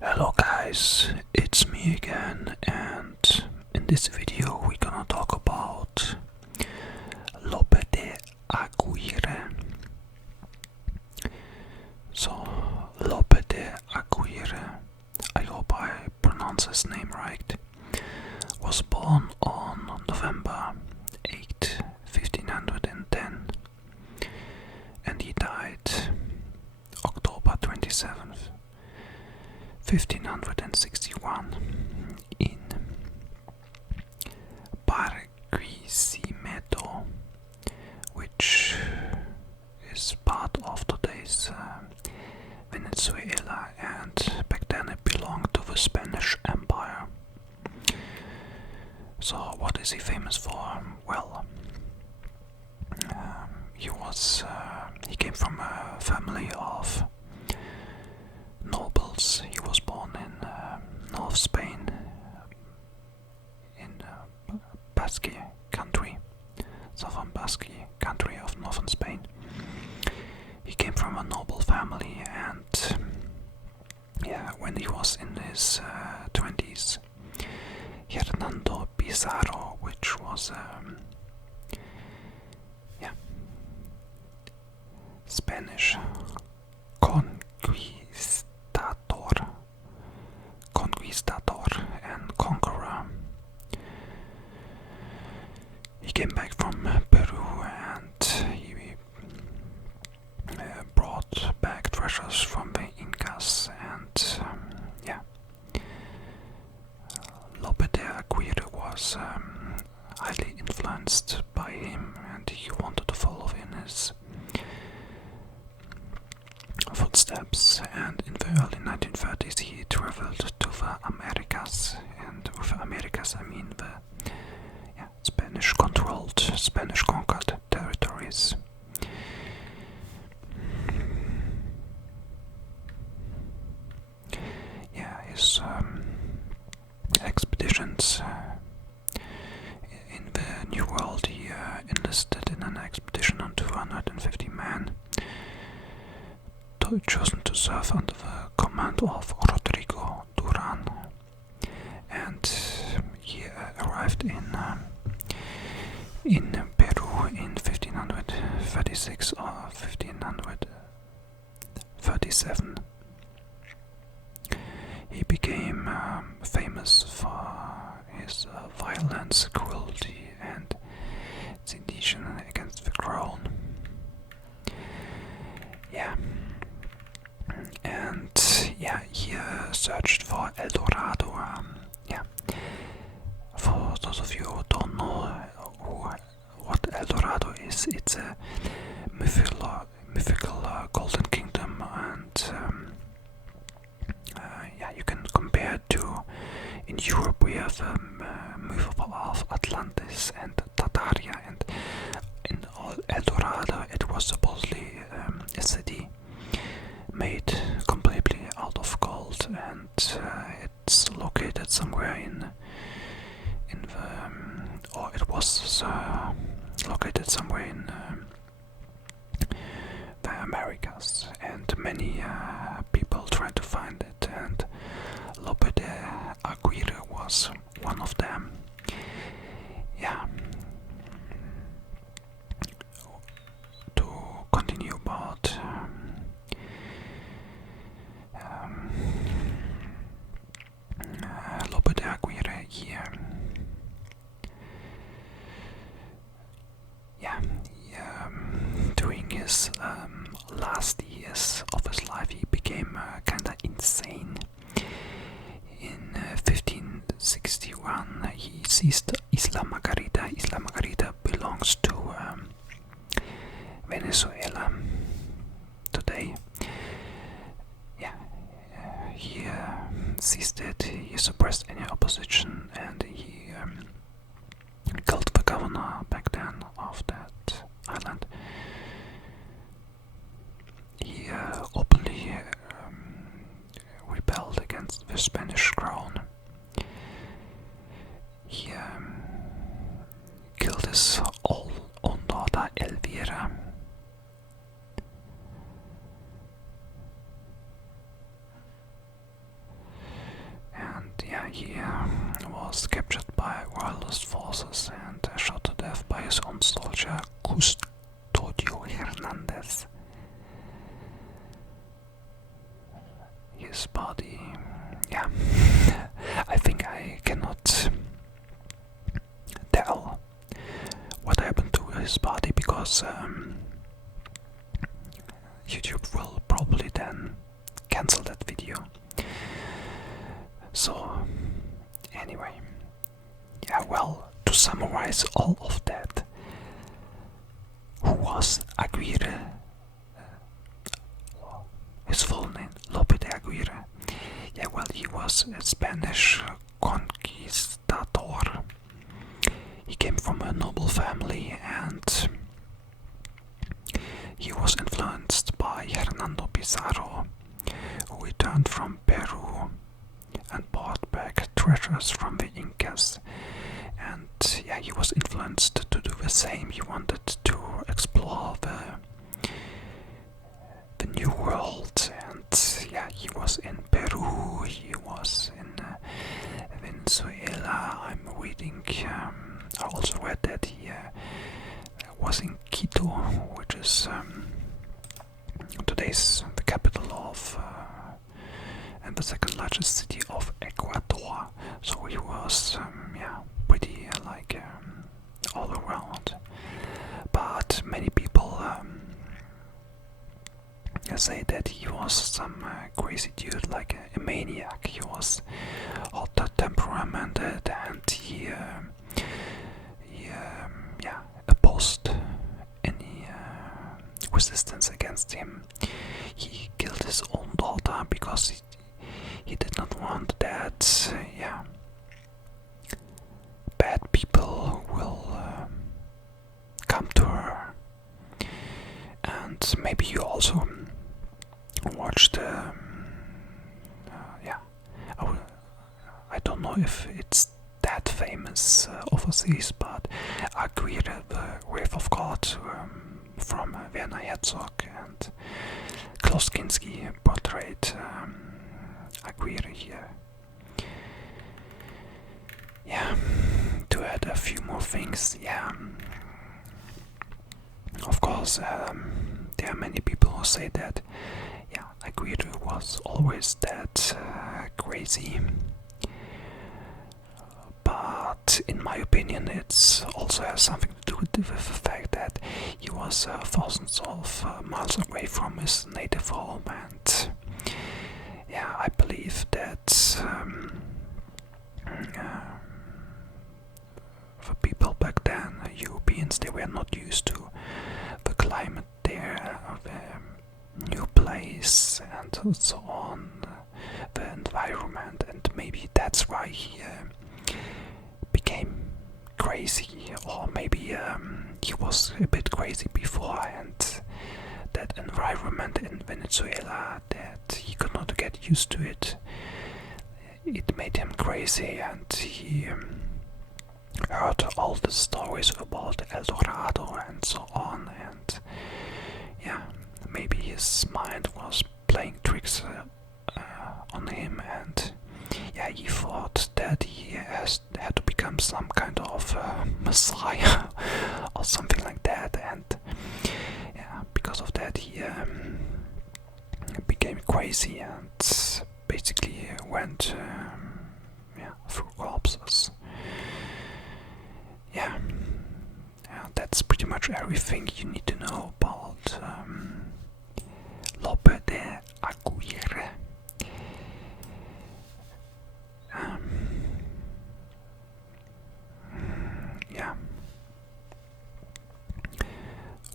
Hello guys, it's me again, and in this video we're gonna talk about Lope De Aguirre. So, Lope De Aguirre, I hope I pronounce his name right, was born on November 8th, 1510, and he died October 27th, 1561 in Barquisimeto, which is part of today's Venezuela, and back then it belonged to the Spanish Empire. So what is he famous for? Well, he came from a family of nobles. He was born in North Spain, in Basque country, southern Basque country of northern Spain. He came from a noble family, and when he was in his 20s, Hernando Pizarro, which was Spanish conquistador and conqueror. He came back from Peru, and he brought back treasures from the Incas, and Lope de Aguirre was highly influenced by him, and he wanted to follow in his footsteps. And in the early 1930s he traveled to the Americas, and with the Americas I mean the Spanish controlled, Spanish conquered territories. His expeditions in the New World, he enlisted in an expedition on 250 men, chosen to serve under the command of Rodrigo Duran, and he arrived in Peru in 1536 or 1537. He became famous for his violence, cruelty, and sedition against the crown. And he searched for El Dorado. For those of you who don't know what El Dorado is, it's a mythical golden kingdom, and you can compare it to, in Europe we have myth of Atlantis and Tartaria, and in El Dorado it was supposedly a city made completely out of gold, and it's located somewhere in the or it was located somewhere in the Americas, and many people tried to find it, and Lope de Aguirre was one of them. To continue about Lope de Aguirre here. During his last years of his life, he became kinda insane. In 1561, he seized Isla Margarita. Isla Margarita belongs to Venezuela today. He seized it, he suppressed any opposition, and he killed the governor back then of that island. He openly rebelled against the Spanish crown. He killed his own daughter Elvira. was captured by royalist forces and shot to death by his own soldier Custodio Hernandez. His body, yeah, I think I cannot tell what happened to his body because YouTube will probably then cancel that video. So, anyway, yeah, well, to summarize all of that, who was Aguirre? His full name, Lope De Aguirre. Yeah, well, he was a Spanish conquistador. He came from a noble family and he was influenced by Hernando Pizarro, who returned from Peru and brought back treasures from the Incas. And yeah, he was influenced to do the same. He wanted to explore the New World, and yeah, he was in Peru, he was in Venezuela. I'm reading, I also read that he was in Quito, which is today's the capital of and the second largest city of Ecuador. So he was yeah, pretty like all around. But many people say that he was some crazy dude, like a maniac. He was hot temperamented, and he yeah, opposed any resistance against him. He killed his own daughter because he did not want that yeah, bad people will come to her. And maybe you also watched yeah, I don't know if it's that famous overseas, but Aguirre, the Wrath of God, from Werner Herzog and Klaus Kinski portrayed Aguirre here. Yeah, to add a few more things, yeah, of course, there are many people who say that yeah, Aguirre was always that crazy. But in my opinion, it also has something to do with the fact that he was thousands of miles away from his native home, and yeah, I believe that the people back then, Europeans, they were not used to the climate there, the new place, and so on, the environment, and maybe that's why he became crazy, or maybe he was a bit crazy before, and that environment in Venezuela, that he could not get used to it, it made him crazy, and he heard all the stories about El Dorado and so on, and yeah, maybe his mind was playing tricks on him, and yeah, he thought that he had to become some kind of messiah or something like that, and yeah, because of that he became crazy and basically went yeah, through corpses. Yeah, that's pretty much everything you need to know about Lope De Aguirre. Yeah.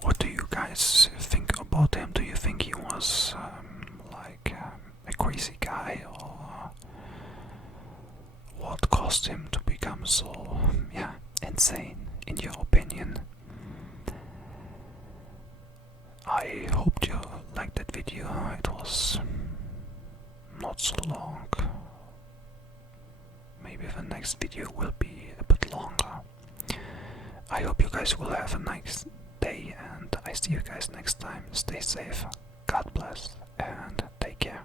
What do you guys think about him? Do you think he was like a crazy guy, or what caused him to become so yeah, insane, in your opinion? I hope you liked that video. It was not so long. Maybe the next video will be a bit longer. I hope you guys will have a nice day, and I see you guys next time. Stay safe, God bless, and take care.